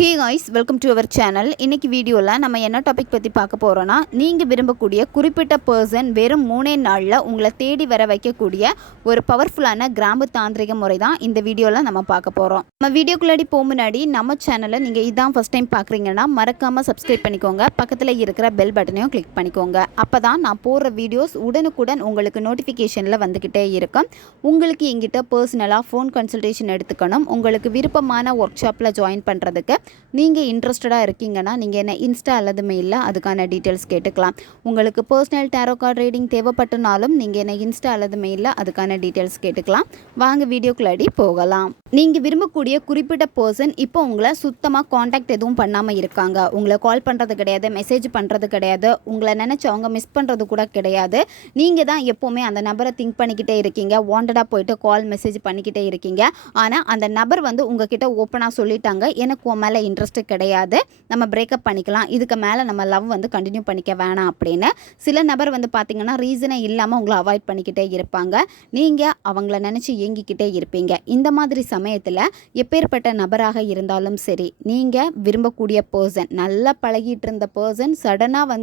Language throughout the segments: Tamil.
Hey guys, welcome to our channel. இன்றைக்கி வீடியோவில் நம்ம என்ன டாபிக் பற்றி பார்க்க போகிறோன்னா, நீங்கள் விரும்பக்கூடிய குறிப்பிட்ட பர்சன் வெறும் 3 நாளில் உங்களை தேடி வர வைக்கக்கூடிய ஒரு பவர்ஃபுல்லான கிராம்பு தாந்திரிக முறை தான் இந்த வீடியோவில் நம்ம பார்க்க போகிறோம். நம்ம வீடியோக்குள்ளாடி போக முன்னாடி நம்ம சேனலை நீங்கள் இதான் ஃபஸ்ட் டைம் பார்க்குறீங்கன்னா மறக்காமல் சப்ஸ்கிரைப் பண்ணிக்கோங்க. பக்கத்தில் இருக்கிற பெல் பட்டனையும் கிளிக் பண்ணிக்கோங்க. அப்போ தான் நான் போடுற வீடியோஸ் உடனுக்குடன் உங்களுக்கு நோட்டிஃபிகேஷனில் வந்துக்கிட்டே இருக்கும். உங்களுக்கு எங்கிட்ட பர்சனலாக ஃபோன் கன்சல்டேஷன் எடுத்துக்கணும், உங்களுக்கு விருப்பமான ஒர்க் ஷாப்பில் ஜாயின் பண்ணுறதுக்கு நீங்கள் இன்ட்ரெஸ்டடாக இருக்கீங்கன்னா நீங்கள் என்ன இன்ஸ்டா அல்லது மெயிலில் அதுக்கான டீட்டெயில்ஸ் கேட்டுக்கலாம். உங்களுக்கு பர்சனல் டேரோ கார்டு ரீடிங் தேவைப்பட்டனாலும் நீங்கள் என்ன இன்ஸ்டா அல்லது மெயிலில் அதுக்கான டீட்டெயில்ஸ் கேட்டுக்கலாம். வாங்க வீடியோக்குள்ளாடி போகலாம். நீங்கள் விரும்பக்கூடிய குறிப்பிட்ட பர்சன் இப்போ உங்களை சுத்தமாக காண்டாக்ட் எதுவும் பண்ணாமல் இருக்காங்க. உங்களை கால் பண்ணுறது கிடையாது, மெசேஜ் பண்ணுறது கிடையாது, உங்களை நினச்சி அவங்க மிஸ் பண்ணுறது கூட கிடையாது. நீங்கள் தான் எப்போவுமே அந்த நபரை திங்க் பண்ணிக்கிட்டே இருக்கீங்க, வாண்டடாக போயிட்டு கால் மெசேஜ் பண்ணிக்கிட்டே இருக்கீங்க. ஆனால் அந்த நபர் உங்ககிட்ட ஓப்பனாக சொல்லிட்டாங்க, எனக்கு உன் மேலே இன்ட்ரெஸ்ட்டு கிடையாது, நம்ம பிரேக்கப் பண்ணிக்கலாம், இதுக்கு மேலே நம்ம லவ் கண்டினியூ பண்ணிக்க வேணாம் அப்படின்னு. சில நபர் பார்த்தீங்கன்னா ரீசனே இல்லாமல் உங்களை அவாய்ட் பண்ணிக்கிட்டே இருப்பாங்க. நீங்கள் அவங்கள நினச்சி ஏங்கிக்கிட்டே இருப்பீங்க. இந்த மாதிரி சமயத்தில் எப்பேற்பட்ட நபராக இருந்தாலும் சரி, நீங்கள் விரும்பக்கூடிய பர்சன், நல்லா பழகிட்டு இருந்த பர்சன் சடனாக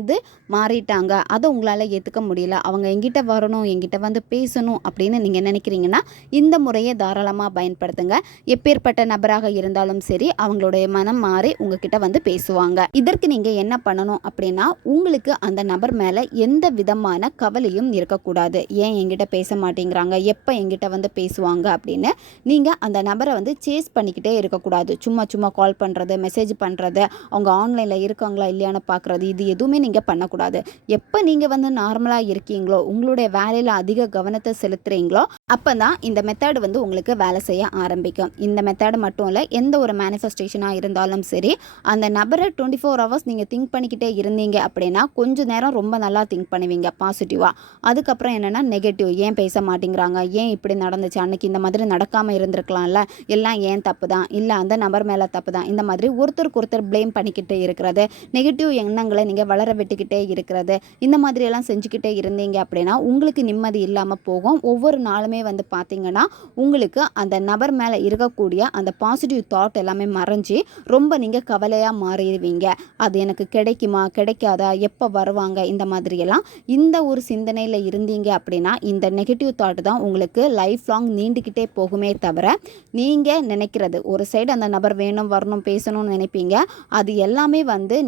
மாறிட்டாங்க, அதை உங்களால் ஏற்றுக்க முடியல, அவங்க எங்கிட்ட வரணும், எங்கிட்ட பேசணும் அப்படின்னு நீங்கள் நினைக்கிறீங்கன்னா இந்த முறையை தாராளமாக பயன்படுத்துங்க. எப்பேற்பட்ட நபராக இருந்தாலும் சரி, அவங்களுடைய மனம் மாறி உங்ககிட்ட பேசுவாங்க. இதற்கு நீங்க என்ன பண்ணணும் அப்படின்னா, உங்களுக்கு அந்த நபர் மேல எந்த விதமான கவலையும் இருக்கக்கூடாது. ஏன் என்கிட்ட பேச மாட்டேங்கிறாங்க, எப்போ என்கிட்ட பேசுவாங்க அப்படின்னு நீங்க அந்த நபரை சேஸ் பண்ணிக்கிட்டே இருக்கக்கூடாது. சும்மா சும்மா கால் பண்றது, மெசேஜ் பண்றது, அவங்க ஆன்லைன்ல இருக்காங்களா இல்லையான்னு பார்க்கறது, இது எதுவுமே நீங்க பண்ணக்கூடாது. எப்போ நீங்க நார்மலா இருக்கீங்களோ, உங்களுடைய வேலையில அதிக கவனத்தை செலுத்துறீங்களோ, அப்பதான் இந்த மெத்தட் உங்களுக்கு வேலை செய்ய ஆரம்பிக்கும். இந்த மெத்தட் மட்டும் இல்லை, எந்த ஒரு மேனிஃபெஸ்டேஷனாக இருந்தாலும் சரி, அந்த நபரை 24 ஹவர்ஸ் நீங்கள் திங்க் பண்ணிக்கிட்டே இருந்தீங்க அப்படின்னா கொஞ்சம் நேரம் ரொம்ப நல்லா திங்க் பண்ணுவீங்க பாசிட்டிவாக. அதுக்கப்புறம் என்னென்னா நெகட்டிவ், ஏன் பேச மாட்டேங்கிறாங்க, ஏன் இப்படி நடந்துச்சு, அன்னைக்கு இந்த மாதிரி நடக்காமல் இருந்திருக்கலாம்ல, எல்லாம் ஏன் தப்பு தான், இல்லை அந்த நபர் மேலே தப்பு தான், இந்த மாதிரி ஒருத்தருக்கு ஒருத்தர் ப்ளேம் பண்ணிக்கிட்டே இருக்கிறது, நெகட்டிவ் எண்ணங்களை நீங்கள் வளர விட்டுக்கிட்டே இருக்கிறது, இந்த மாதிரியெல்லாம் செஞ்சுக்கிட்டே இருந்தீங்க அப்படின்னா உங்களுக்கு நிம்மதி இல்லாமல் போகும். ஒவ்வொரு நாளுமே பார்த்தீங்கன்னா உங்களுக்கு அந்த நபர் மேலே இருக்கக்கூடிய அந்த பாசிட்டிவ் தாட் எல்லாமே மறைஞ்சி ரொம்ப நீங்கள் கவலையாக மாறிடுவீங்க. அது எனக்கு கிடைக்குமா கிடைக்காதா, எப்போ வருவாங்க, இந்த மாதிரியெல்லாம் இந்த ஒரு சிந்தனையில் இருந்தீங்க அப்படின்னா இந்த நெகட்டிவ் தாட் தான் உங்களுக்கு லைஃப் லாங் நீண்டுக்கிட்டே போகுமே தவிர, நீங்கள் நினைக்கிறது ஒரு சைடு அந்த நபர் வேணும் வரணும் பேசணும்னு நினைப்பீங்க, அது எல்லாமே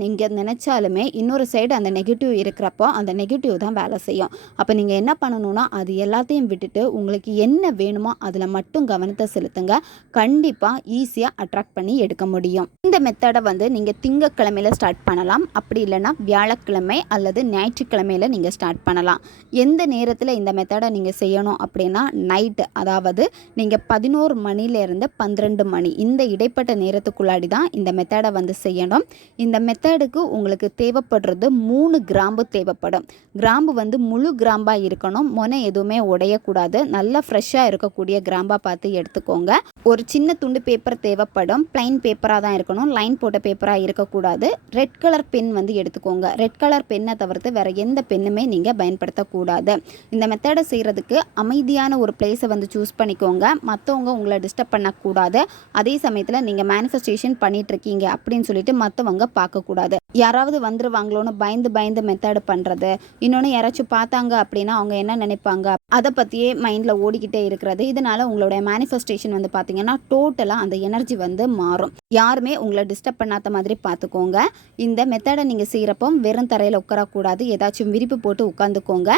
நீங்கள் நினைச்சாலுமே இன்னொரு சைடு அந்த நெகட்டிவ் இருக்கிறப்போ அந்த நெகட்டிவ் தான் வேலை செய்யும். அப்போ நீங்கள் என்ன பண்ணணும்னா, அது எல்லாத்தையும் விட்டுட்டு உங்களுக்கு என்ன வேணுமோ அதில் மட்டும் கவனத்தை செலுத்துங்க. கண்டிப்பாக ஈஸியாக அட்ராக்ட் பண்ணி எடுக்க முடியும். இந்த மெத்தடை நீங்கள் திங்கட்கிழமையில் ஸ்டார்ட் பண்ணலாம், அப்படி இல்லைன்னா வியாழக்கிழமை அல்லது ஞாயிற்றுக்கிழமையில் நீங்கள் ஸ்டார்ட் பண்ணலாம். எந்த நேரத்தில் இந்த மெத்தடை நீங்கள் செய்யணும் அப்படின்னா, நைட்டு, அதாவது நீங்கள் 11 மணிலேருந்து 12 மணி இந்த இடைப்பட்ட நேரத்துக்குள்ளாடி தான் இந்த மெத்தடை செய்யணும். இந்த மெத்தடுக்கு உங்களுக்கு தேவைப்படுறது 3 கிராம்பு தேவைப்படும். கிராம்பு முழு கிராம்பாக இருக்கணும், மொனை எதுவுமே உடையக்கூடாது, நல்லா ஃப்ரெஷ்ஷாக இருக்கக்கூடிய கிராம்பாக பார்த்து எடுத்துக்கோங்க. ஒரு சின்ன துண்டு பேப்பர் தேவைப்படும், பிளைன் பேப்பராக தான் இருக்கணும், லைன் போட்ட பேப்பராக இருக்கக்கூடாது. ரெட் கலர் பென் எடுத்துக்கோங்க. ரெட் கலர் பென்னை தவிர்த்து வேறு எந்த பெண்ணுமே நீங்கள் பயன்படுத்தக்கூடாது. இந்த மெத்தடை செய்கிறதுக்கு அமைதியான ஒரு பிளேஸை சூஸ் பண்ணிக்கோங்க. மற்றவங்க உங்களை டிஸ்டர்ப் பண்ணக்கூடாது. அதே சமயத்தில் நீங்கள் மேனிஃபெஸ்டேஷன் பண்ணிகிட்ருக்கீங்க அப்படின்னு சொல்லிட்டு மற்றவங்க பார்க்கக்கூடாது. யாராவது வந்துருவாங்களோன்னு பயந்து மெத்தடு பண்ணுறது, இன்னொன்று யாராச்சும் பார்த்தாங்க அப்படின்னா அவங்க என்ன நினைப்பாங்க அதை பற்றியே மைண்டில் ஓடிக்கிட்டே இருக்கிறது. இதனால் உங்களுடைய மேனிஃபெஸ்டேஷன் பார்த்தீங்கன்னா டோட்டலாக அந்த எனர்ஜி மாறும். யாருமே உங்களை டிஸ்டர்ப் பண்ணாத மாதிரி பார்த்துக்கோங்க. இந்த மெத்தடை நீங்கள் செய்கிறப்போ வெறும் தரையில் உட்காரக்கூடாது, ஏதாச்சும் விரிப்பு போட்டு உட்காந்துக்கோங்க.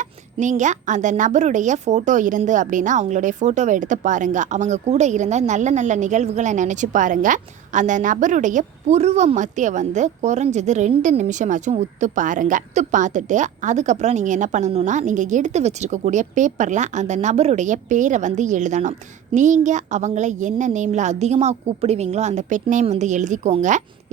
நீங்கள் அந்த நபருடைய ஃபோட்டோ இருந்து அப்படின்னா அவங்களுடைய ஃபோட்டோவை எடுத்து பாருங்கள். அவங்க கூட இருந்த நல்ல நல்ல நிகழ்வுகளை நினச்சி பாருங்கள். அந்த நபருடைய புருவ மத்திய குறைஞ்சது 2 நிமிஷமாச்சும் உத்து பாருங்கள். உத்து பார்த்துட்டு அதுக்கப்புறம் நீங்கள் என்ன பண்ணணும்னா, நீங்கள் எடுத்து வச்சுருக்கக்கூடிய பேப்பரில் அந்த நபருடைய பேரை எழுதணும். நீங்கள் அவங்கள என்ன நேமில் அதிகமாக கூப்பிடுவீங்களோ அந்த பெட் நேம் எழுதிக்கோங்க.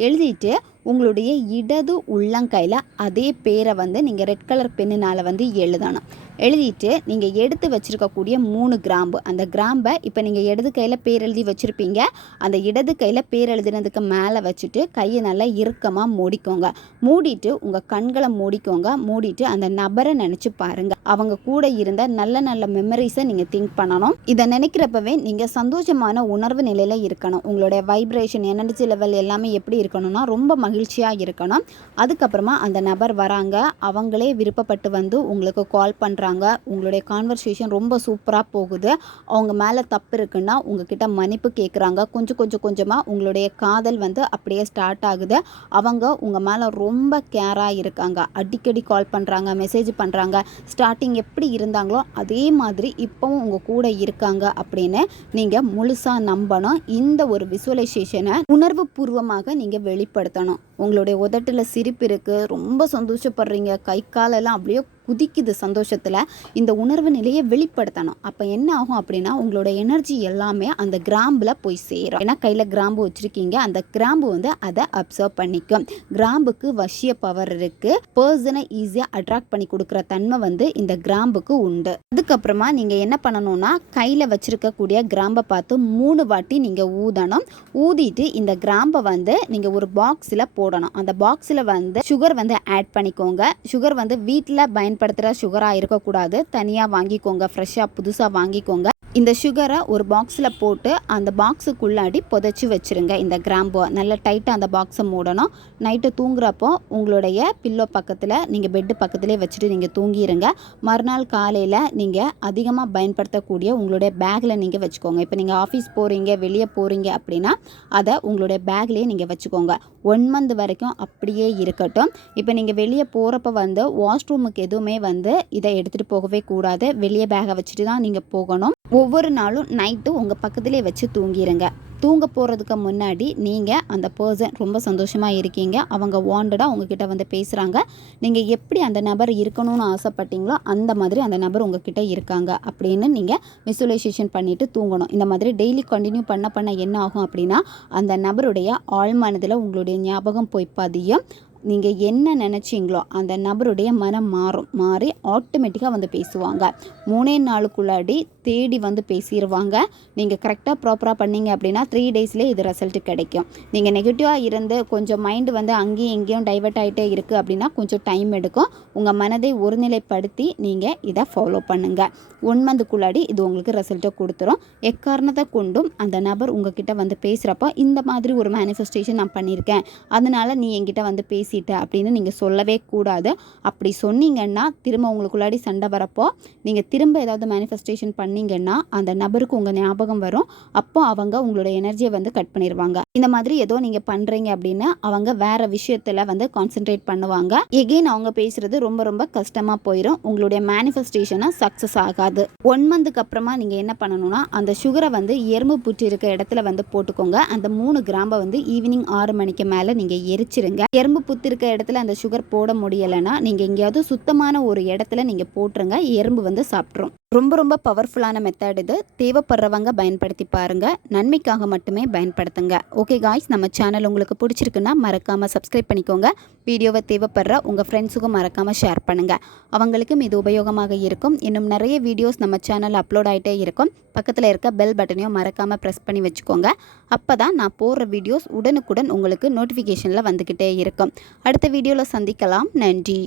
எழுதிட்டு உங்களுடைய இடது உள்ளங்கையில் அதே பேரை வந்து நீங்கள் ரெட் கலர் பென்னினால் வந்து எழுதணும். எழுதிட்டு நீங்கள் எடுத்து வச்சுருக்கக்கூடிய 3 கிராம்பு, அந்த கிராம்பை இப்போ நீங்கள் இடது கையில் பேர் எழுதி வச்சுருப்பீங்க, அந்த இடது கையில் பேர் எழுதினதுக்கு மேலே வச்சுட்டு கையை நல்லா இறுக்கமாக மூடிக்கோங்க. மூடிட்டு உங்கள் கண்களை மூடிக்கோங்க. மூடிட்டு அந்த நபரை நினச்சி பாருங்கள். அவங்க கூட இருந்த நல்ல நல்ல மெமரிஸை நீங்கள் திங்க் பண்ணணும். இதை நினைக்கிறப்பவே நீங்கள் சந்தோஷமான உணர்வு நிலையில் இருக்கணும். உங்களுடைய வைப்ரேஷன், எனர்ஜி லெவல் எல்லாமே எப்படி இருக்கணும்னா ரொம்ப மகிழ்ச்சியாக இருக்கணும். அதுக்கப்புறமா அந்த நபர் வராங்க, அவங்களே விருப்பப்பட்டு வந்து உங்களுக்கு கால் பண்ணுறாங்க. உங்களுடைய கான்வர்சேஷன் ரொம்ப சூப்பராக போகுது. அவங்க மேலே தப்பு இருக்குன்னா உங்ககிட்ட மன்னிப்பு கேட்குறாங்க. கொஞ்சமாக உங்களுடைய காதல் வந்து அப்படியே ஸ்டார்ட் ஆகுது. அவங்க உங்கள் மேலே ரொம்ப கேராக இருக்காங்க. அடிக்கடி கால் பண்ணுறாங்க, மெசேஜ் பண்ணுறாங்க. ஸ்டார்டிங் எப்படி இருந்தாங்களோ அதே மாதிரி இப்போவும் உங்கள் கூட இருக்காங்க அப்படின்னு நீங்கள் முழுசாக நம்பணும். இந்த ஒரு விசுவலைசேஷனை உணர்வு பூர்வமாக நீங்கள் வெளிப்படுத்தணும். உங்களுடைய உதட்டில் சிரிப்பு இருக்குது, ரொம்ப சந்தோஷப்படுறீங்க, கை காலெல்லாம் அப்படியே குதிக்குது சந்தோஷத்தில். இந்த உணர்வு நிலையை வெளிப்படுத்தணும். அப்போ என்ன ஆகும் அப்படின்னா உங்களோட எனர்ஜி எல்லாமே அந்த கிராம்பில் போய் சேரும். ஏன்னா கையில் கிராம்பு வச்சுருக்கீங்க, அந்த கிராம்பு வந்து அதை அப்சர்வ் பண்ணிக்கும். கிராம்புக்கு வசிய பவர் இருக்குது. பர்சனை ஈஸியாக அட்ராக்ட் பண்ணி கொடுக்குற தன்மை வந்து இந்த கிராம்புக்கு உண்டு. அதுக்கப்புறமா நீங்கள் என்ன பண்ணணும்னா கையில் வச்சுருக்கக்கூடிய கிராம்பை பார்த்து 3 வாட்டி நீங்கள் ஊதணும். ஊதிட்டு இந்த கிராம்பை வந்து நீங்கள் ஒரு பாக்ஸில் போடணும். அந்த பாக்ஸில் வந்து சுகர் வந்து ஆட் பண்ணிக்கோங்க. சுகர் வந்து வீட்டில் பயன்படுத்துகிற சுகராக இருக்கக்கூடாது, தனியாக வாங்கிக்கோங்க, ஃப்ரெஷ்ஷாக புதுசாக வாங்கிக்கோங்க. இந்த சுகரை ஒரு பாக்ஸில் போட்டு அந்த பாக்ஸுக்குள்ளாடி புதைச்சி வச்சுருங்க. இந்த கிராம்பு நல்லா டைட்டாக அந்த பாக்ஸை மூடணும். நைட்டு தூங்குறப்போ உங்களுடைய பில்லோ பக்கத்தில், நீங்கள் பெட்டு பக்கத்துலேயே வச்சுட்டு நீங்கள் தூங்கிடுங்க. மறுநாள் காலையில் நீங்கள் அதிகமாக பயன்படுத்தக்கூடிய உங்களுடைய பேக்கில் நீங்கள் வச்சுக்கோங்க. இப்போ நீங்கள் ஆஃபீஸ் போகிறீங்க, வெளியே போகிறீங்க அப்படின்னா அதை உங்களுடைய பேக்லேயே நீங்கள் வச்சுக்கோங்க. 1 மந்த் வரைக்கும் அப்படியே இருக்கட்டும். இப்போ நீங்கள் வெளியே போகிறப்ப வந்து வாஷ்ரூமுக்கு எதுவுமே வந்து இதை எடுத்துகிட்டு போகவே கூடாது. வெளியே பேகை வச்சுட்டு தான் நீங்கள் போகணும். ஒவ்வொரு நாளும் நைட்டு உங்கள் பக்கத்திலே வச்சு தூங்கிடுங்க. தூங்க போகிறதுக்கு முன்னாடி நீங்கள் அந்த பர்சன் ரொம்ப சந்தோஷமாக இருக்கீங்க, அவங்க வாண்டடாக உங்ககிட்ட வந்து பேசுகிறாங்க, நீங்கள் எப்படி அந்த நபர் இருக்கணும்னு ஆசைப்பட்டீங்களோ அந்த மாதிரி அந்த நபர் உங்ககிட்ட இருக்காங்க அப்படின்னு நீங்கள் விசுவலைசேஷன் பண்ணிவிட்டு தூங்கணும். இந்த மாதிரி டெய்லி கண்டினியூ பண்ண என்ன ஆகும் அப்படின்னா அந்த நபருடைய ஆழ்மனதில் உங்களுடைய ஞாபகம் போய் பதியும். நீங்கள் என்ன நினச்சிங்களோ அந்த நபருடைய மனம் மாறி ஆட்டோமேட்டிக்காக வந்து பேசுவாங்க. 3 நாளுக்குள்ளாடி தேடி வந்து பேசிடுவாங்க. நீங்கள் கரெக்டாக ப்ராப்பராக பண்ணீங்க அப்படின்னா 3 டேஸ்லேயே இது ரிசல்ட் கிடைக்கும். நீங்கள் நெகட்டிவாக இருந்து கொஞ்சம் மைண்டு வந்து அங்கேயும் எங்கேயும் டைவர்ட் ஆகிட்டே இருக்குது அப்படின்னா கொஞ்சம் டைம் எடுக்கும். உங்கள் மனதை ஒருநிலைப்படுத்தி நீங்கள் இதை ஃபாலோ பண்ணுங்கள். 1 மந்த்துக்குள்ளாடி இது உங்களுக்கு ரிசல்ட்டை கொடுத்துரும். எக்காரணத்தை கொண்டும் அந்த நபர் உங்ககிட்ட வந்து பேசுகிறப்போ இந்த மாதிரி ஒரு மேனிஃபெஸ்டேஷன் நான் பண்ணியிருக்கேன், அதனால் நீ என்கிட்ட வந்து பேசிட்ட அப்படின்னு நீங்கள் சொல்லவே கூடாது. அப்படி சொன்னீங்கன்னா திரும்ப உங்களுக்குள்ளாடி சண்டை வரப்போ நீங்கள் திரும்ப ஏதாவது மேனிஃபெஸ்டேஷன் பண்ணீங்கன்னா அந்த நபருக்கு உங்கள் ஞாபகம் வரும். அப்போ அவங்க உங்களோட எனர்ஜியை வந்து கட் பண்ணிடுவாங்க. இந்த மாதிரி ஏதோ நீங்கள் பண்ணுறீங்க அப்படின்னா அவங்க வேற விஷயத்தில் வந்து கான்சென்ட்ரேட் பண்ணுவாங்க. எகெயின் அவங்க பேசுகிறது ரொம்ப ரொம்ப கஷ்டமாக போயிடும். உங்களுடைய மேனிஃபெஸ்டேஷனை சக்ஸஸ் ஆகாது. 1 மந்த்துக்கு அப்புறமா நீங்கள் என்ன பண்ணணும்னா அந்த சுகரை வந்து எறும்பு புற்று இருக்க இடத்துல வந்து போட்டுக்கோங்க. அந்த 3 கிராம்பை வந்து ஈவினிங் 6 மணிக்கு மேலே நீங்கள் எரிச்சிருங்க. எறும்பு புத்து இருக்க இடத்துல அந்த சுகர் போட முடியலைன்னா நீங்கள் எங்கேயாவது சுத்தமான ஒரு இடத்துல நீங்கள் போட்டுருங்க. எறும்பு வந்து சாப்பிட்ரும். ரொம்ப ரொம்ப பவர்ஃபுல்லான மெத்தட் இது. தேவைப்படுறவங்க பயன்படுத்தி பாருங்கள். நன்மைக்காக மட்டுமே பயன்படுத்துங்க. ஓகே காய்ஸ், நம்ம சேனல் உங்களுக்கு பிடிச்சிருக்குன்னா மறக்காமல் சப்ஸ்கிரைப் பண்ணிக்கோங்க. வீடியோவை தேவைப்படுற உங்கள் ஃப்ரெண்ட்ஸுக்கும் மறக்காமல் ஷேர் பண்ணுங்கள். அவங்களுக்கும் இது உபயோகமாக இருக்கும். இன்னும் நிறைய வீடியோஸ் நம்ம சேனல் அப்லோட் ஆகிட்டே இருக்கும். பக்கத்தில் இருக்க பெல் பட்டனையும் மறக்காமல் ப்ரெஸ் பண்ணி வச்சுக்கோங்க. அப்போ தான் நான் போடுற வீடியோஸ் உடனுக்குடன் உங்களுக்கு நோட்டிஃபிகேஷனில் வந்துக்கிட்டே இருக்கும். அடுத்த வீடியோவில் சந்திக்கலாம். நன்றி.